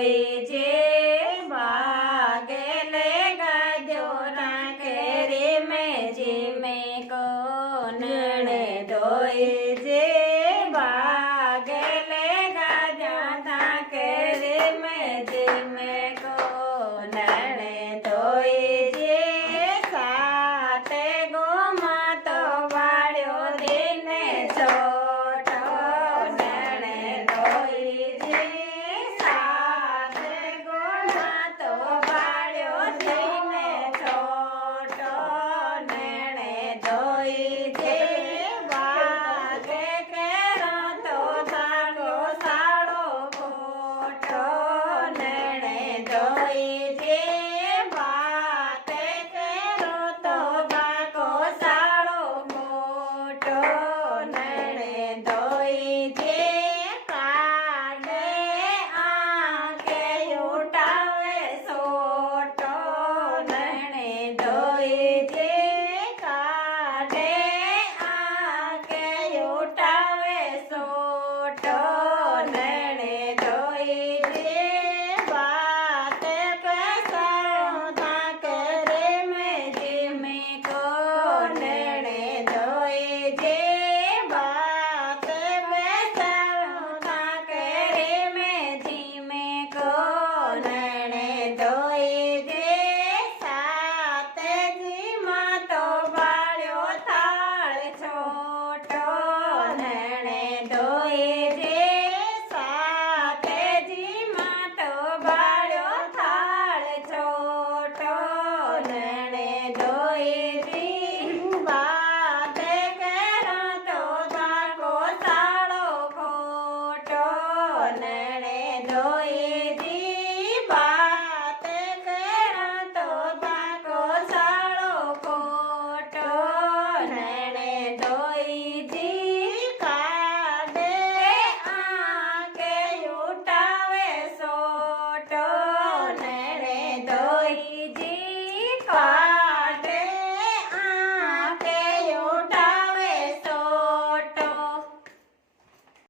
ધોઈ જે ભાગેલે ગાજો નાખે રીમે જીમે કોનણે ધોઈ જે ભાગેલે ગાજો નાખે રીમે જીમે કોનણે ધોઈ જે સાતે ગોમાં તો વાળ્યો દિને છોટો નણે ધોઈ જે સાતે ગોમાં તો વાળ્યો દિને છોટો નણે ધોઈ જે વાગે કેરો તો સાગો સાળો ખોટો નણે ધોઈ જે વાતે કેરો તો બાકો સાળો ખોટો નણે ધોઈ જે કાઢે આંકે ઉઠાવે સોટો નણે ધોઈ જે કાઢે આંકે ઉઠાવે સોટો નણે ધોઈ જે વાતે કસારો તાકે રે મેં જીમે કોનણે ધોઈ જે વાતે બેસારો તાકે રે મેં જીમે કોનણે ધોઈ જે સાતે જીમાં તો વાળ્યો થાળ છોટો નણે ધોઈ જે સાતે જીમાં તો વાળ્યો થાળ છોટો નણે ધોઈ જી વાતે કેરો તો બાકો સાળો ખોટો નણે ધોઈ જી વાતે કેરો તો બાકો સાળો ખોટો નણે ધોઈ જી કાઢે આંકે ઉઠાવે સોટો નણે ધોઈ જી